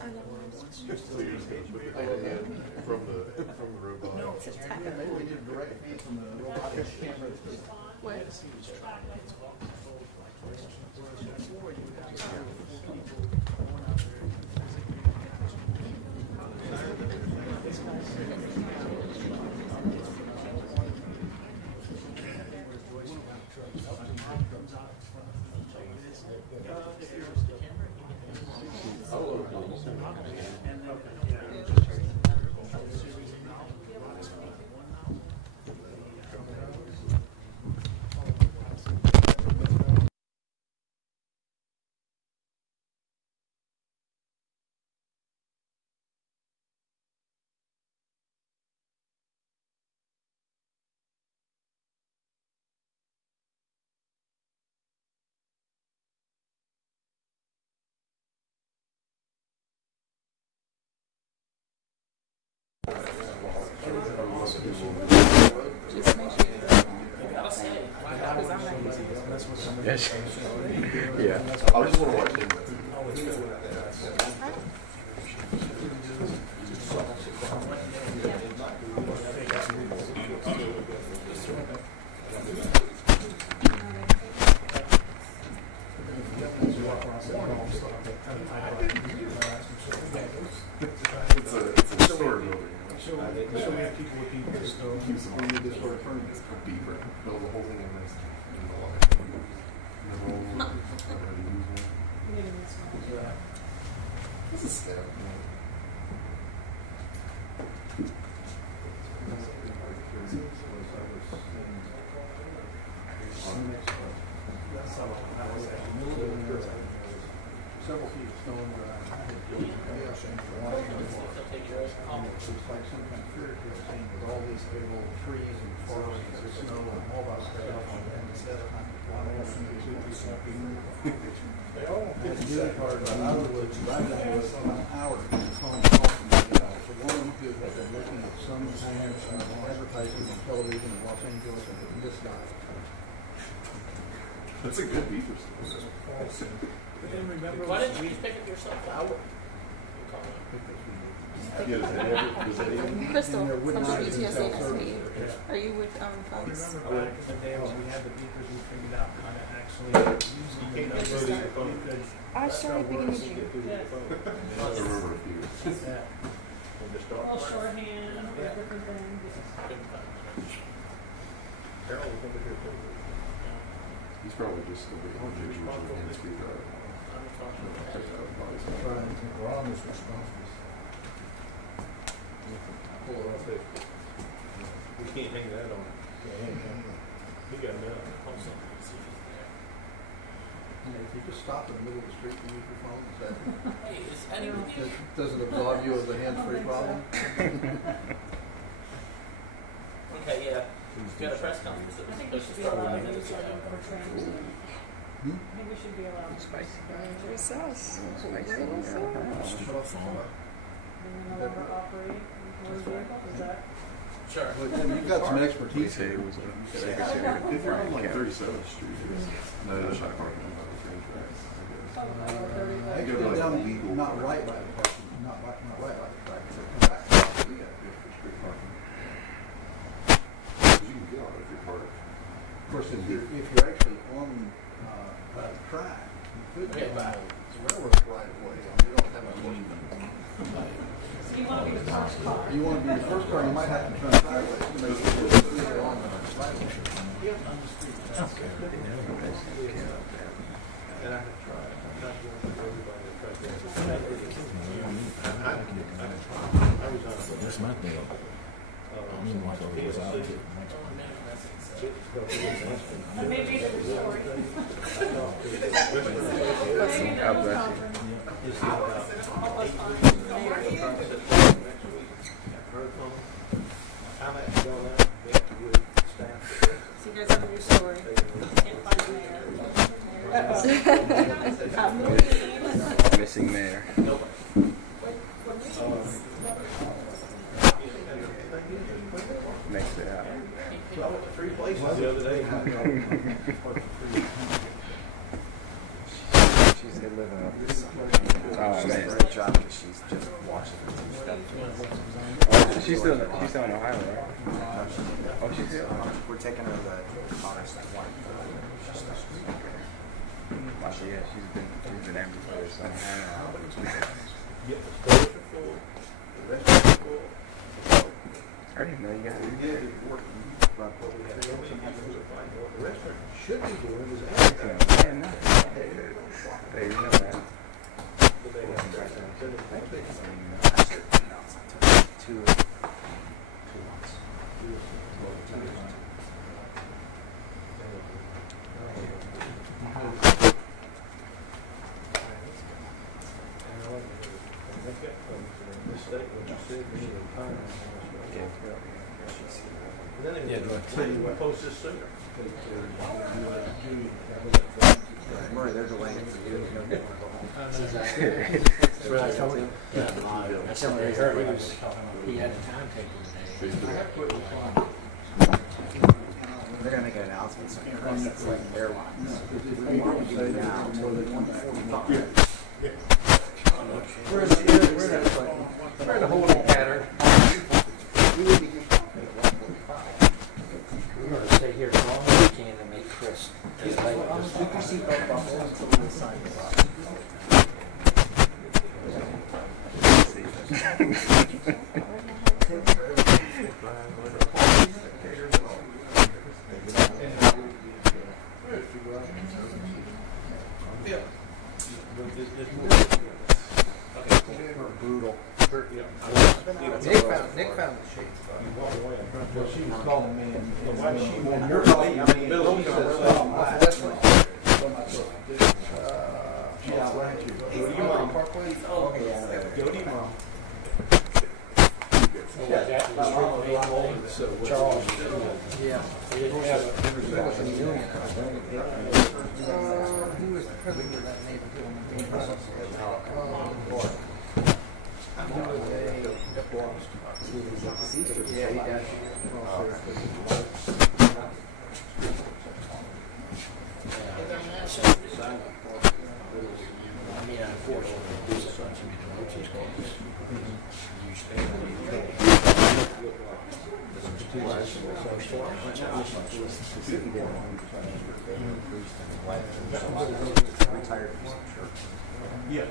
I know. So you're just going to put the hand in from the robot? No, it's just tap. Maybe we need a direct feed from the robotic camera. What? Just make sure Yes. Yeah. I just want to watch him. It's a store building. So we have people with people. So Keeps the money this sort of firm. It's a beaver. Build the whole thing in this. In the water. This is step. several feet of stone where I it's like some kind of fairy tale thing with all these big old trees and forests and snow and all that stuff. And instead of the other part about out of the woods, driving in the woods for an hour to get the phone call from the so one of them did what they're looking at some advertising on television in Los Angeles and this guy. That's a good beaver store. But then remember, why didn't you just pick it yourself? Yeah, does that even? Crystal from the UTSA next week. Are you with folks? remember back in the day when we had the beakers, we figured out how to actually use them. You could I started beginning of June. I remember a few. All shorthand, different things. He's probably just a bit more judgy with the hands free drive. We're on this responsible. Pull it off there. We can't hang that on. We got that. If you just stop in the middle of the street and use your phone, is that, Hey, is Eddie with you? does it absolve you of the hands-free problem? Okay, yeah. We got a press conference that I was think we supposed to should be start allowed to 5 use minutes it ago. for training. I think we should be allowed to. What's us? Then no longer operate motor vehicle, is that? Sure. But you've got some expertise Say here. it was a secretary. If you're on like 37th Street, no, that's not parking on the train tracks. Actually, down not right by the parking, not right by the track. So come back. We got street parking. You can get on it if you're parked. Of course, if you're actually on the track, you could get back. It's a railroad right away. You don't have a You want to be the first car. You want to be the first car, you might have to turn sideways to make sure you're on the sidewalk. And I could try. I'm not going to everybody to try to I was on That's my deal. I mean, once I was out too. Maybe it's a story. Maybe the God whole bless you. conference. All us fine. I'm actually going out and get with staff. So you guys have a new story. Can't find the mayor. Missing mayor. Makes it out. I went to 3 places the other day. She's living up. job because she's just watching her two stuff. She's still in Ohio, right? Oh, she's still. We're taking her to the Connors one. Oh, yeah, she's been ambulatory, so I don't know. Get the stores are full, the restaurants are full. I didn't know you guys did Yeah, that. it's working. But what we have, what the restaurant should be doing is advertising. Yeah, no. They know that. But they haven't got down to it. Actually, Two. We'll post this sooner. Murray, there's a lane for you. That's what I told him. That's what I heard. He had a timetable today. They're gonna make an announcement soon. That's like airlines. We're in a holding pattern. We're going to stay here as long as we can and make Chris. Brutal. Nick found the shades. Well, she was calling me and Why she she went, you're calling calling, me, I mean, Bill, she said something like that's that. Yeah, thank you. Go to your mom. Parkway? Okay, yeah. Go to your mom. Charles. Yeah. We didn't have a He was the president of that neighborhood. Yeah, he got I mean, unfortunately, there's a bunch of emergencies calls. You stay Retired. Yes.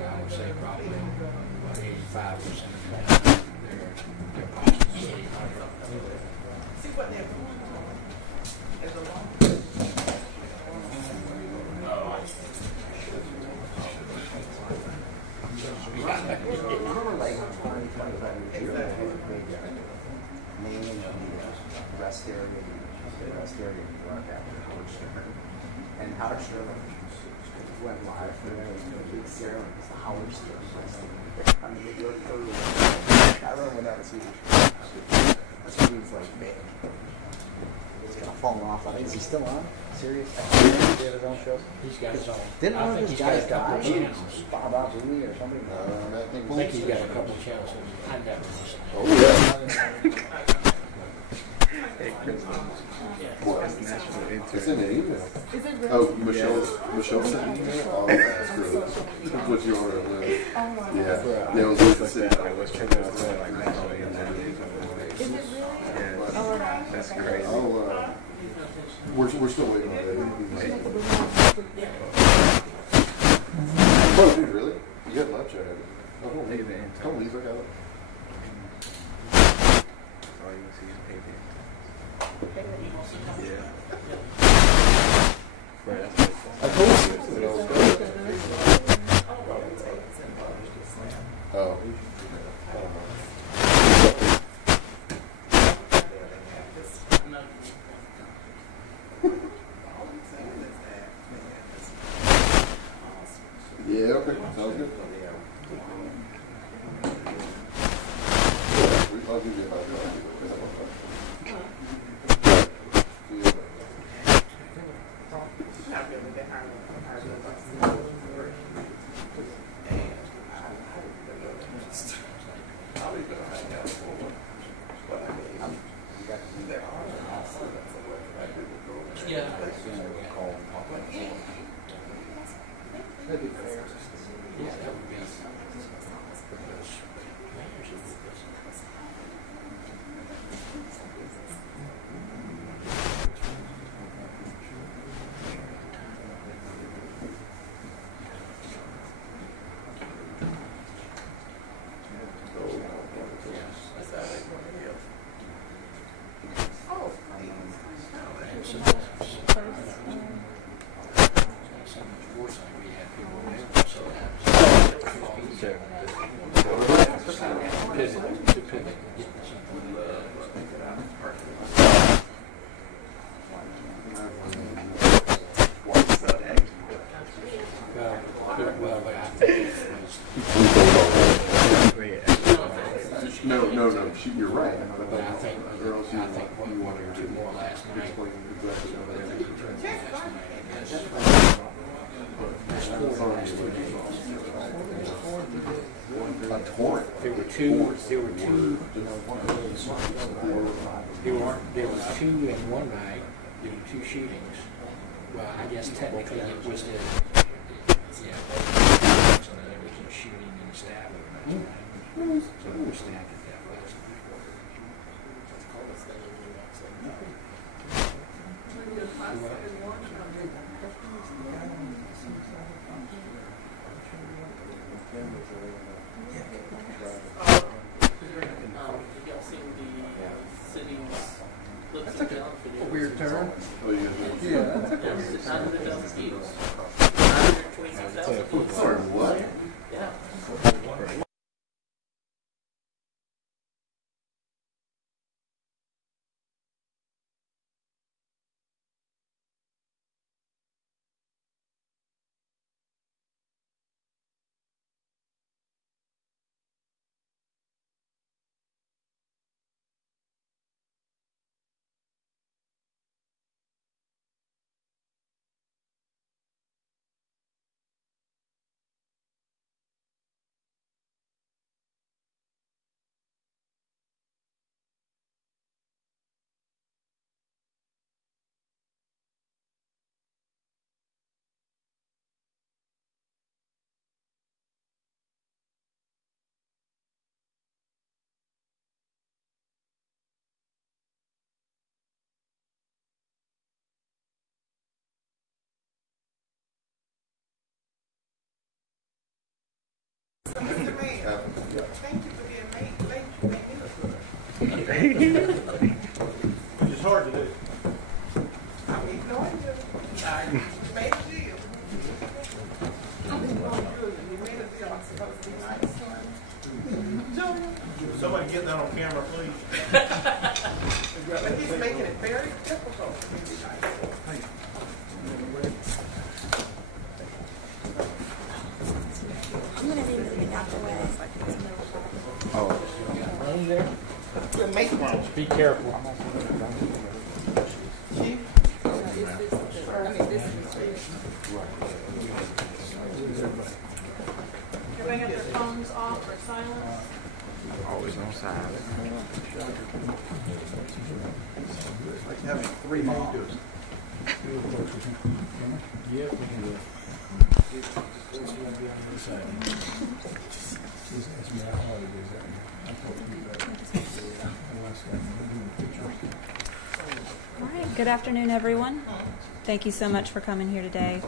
I would say probably about 85% of them, their costs. Remember like 20, 25 years ago, name the rest area in New York after Howard Stern. And Howard Stern went live for a big serial. It's the Howard Stern rest area. I mean, New York totally. I remember when that was huge. That's when he was like, man, it's gonna fall off. Is he still on? Serious? He had his own show? He's got his own. Didn't I one of think his he's got guys a couple die? of channels. Bob Abduli or something? I think he's got a couple of channels. I never listened. Oh, yeah. Hey, Chris. What? National intern. It's in the email. Is it really? Oh, Michelle sent an email? Oh, that's good. What you want to live? Yeah. Yeah, it was with the city. Like, what's trending on Twitter, like national intern. Is it really? Yeah. Oh, wow. That's Okay. crazy. We're still waiting on it. Oh, dude, really? You got lunch already? Oh, don't leave. Don't leave. I got it. All you can see is paper. Yeah. Right, that's I told you. That I was going. Oh. Yeah, okay. Sounds good. I'll give you a hug. Yeah. That'd be fair. Yeah, that would be. Because mayors would do this. No. You're right. But I think what you we wanted wanted to to do more last night. explain exactly what that is. A torrent. There were two in one night. There were two shootings. Well, I guess technically it was the there was a shooting and stabbing last night. So they were stabbed to death last night. Have y'all seen the city's That's a weird turn. Oh, you guys Yeah, that's a Yeah, weird it's turn. 900,000 views. 926,000 views. Sorry, what? Yeah. Which is hard to do. Somebody get that on camera, please. He's making it very difficult. I'm gonna need to get out the way. Run there. Make one. Be careful. Everybody got their phones off or silent? Always on silent. Like having three moms. All right, good afternoon, everyone. Thank you so much for coming here today.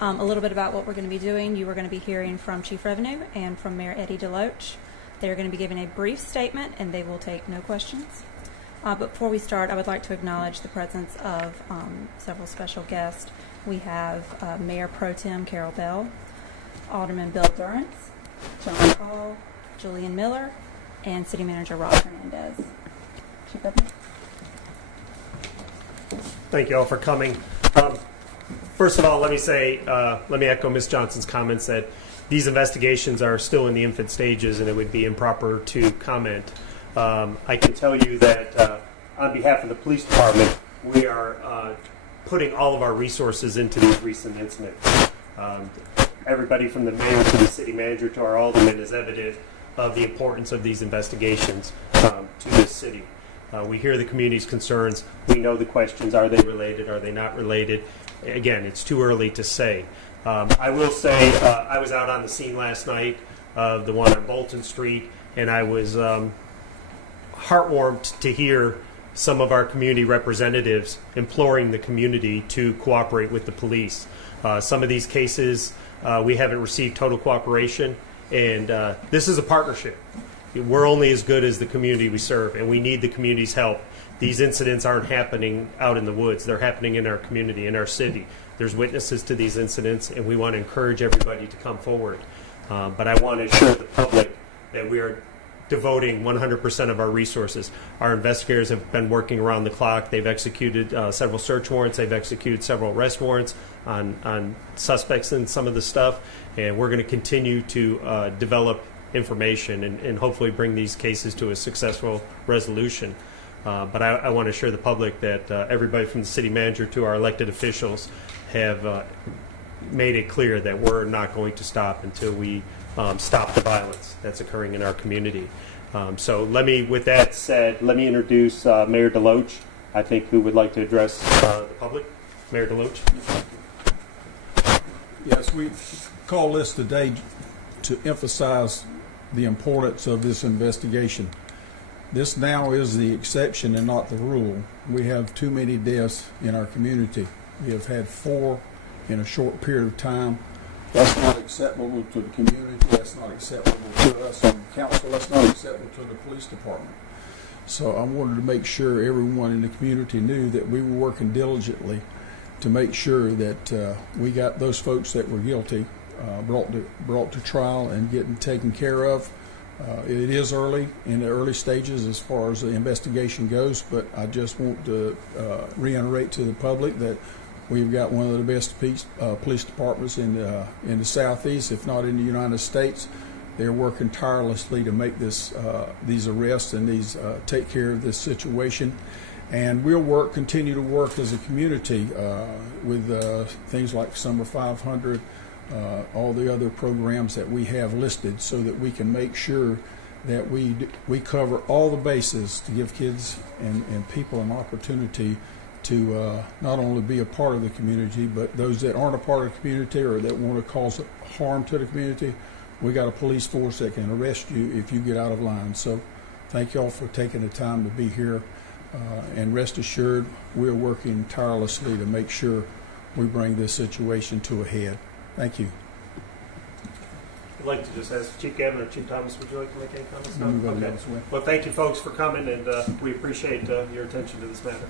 A little bit about what we're going to be doing. You are going to be hearing from Chief Revenue and from Mayor Eddie DeLoach. They're going to be giving a brief statement, and they will take no questions. But before we start, I would like to acknowledge the presence of several special guests. We have Mayor Pro Tem Carol Bell, Alderman Bill Durrance, John Hall, Julian Miller, and City Manager Rob Hernandez. Chief Revenue. Thank you all for coming. First of all, let me echo Ms. Johnson's comments that these investigations are still in the infant stages and it would be improper to comment. I can tell you that on behalf of the police department, we are putting all of our resources into these recent incidents. Everybody from the mayor to the city manager to our alderman is evident of the importance of these investigations to this city. We hear the community's concerns. We know the questions. Are they related? Are they not related? Again, it's too early to say. I will say I was out on the scene last night of the one on Bolton Street, and I was heartwarmed to hear some of our community representatives imploring the community to cooperate with the police. Some of these cases, we haven't received total cooperation, and this is a partnership. We're only as good as the community we serve, and we need the community's help. These incidents aren't happening out in the woods. They're happening in our community, in our city. There's witnesses to these incidents, and we want to encourage everybody to come forward. But I want to assure the public that we are devoting 100% of our resources. Our investigators have been working around the clock. They've executed several search warrants. They've executed several arrest warrants on suspects in some of the stuff. And we're going to continue to develop information and hopefully bring these cases to a successful resolution. But I want to assure the public that everybody from the city manager to our elected officials have made it clear that we're not going to stop until we stop the violence that's occurring in our community. So with that said, let me introduce Mayor DeLoach, I think, who would like to address the public. Mayor DeLoach. Yes, we call this today to emphasize the importance of this investigation. This now is the exception and not the rule. We have too many deaths in our community. We have had 4 in a short period of time. That's not acceptable to the community. That's not acceptable to us on the council. That's not acceptable to the police department. So I wanted to make sure everyone in the community knew that we were working diligently to make sure that we got those folks that were guilty brought to trial and getting taken care of. It is early, in the early stages as far as the investigation goes, but I just want to reiterate to the public that we've got one of the best police departments in the Southeast, if not in the United States. They're working tirelessly to make these arrests and take care of this situation. And we'll continue to work as a community with things like Summer 500, all the other programs that we have listed, so that we can make sure that we cover all the bases to give kids and people an opportunity to not only be a part of the community, but those that aren't a part of the community or that want to cause harm to the community, we got a police force that can arrest you if you get out of line. So thank you all for taking the time to be here, and rest assured we're working tirelessly to make sure we bring this situation to a head. Thank you. I'd like to just ask Chief Gavin or Chief Thomas, would you like to make any comments? No? Okay. Well, thank you folks for coming, and we appreciate your attention to this matter.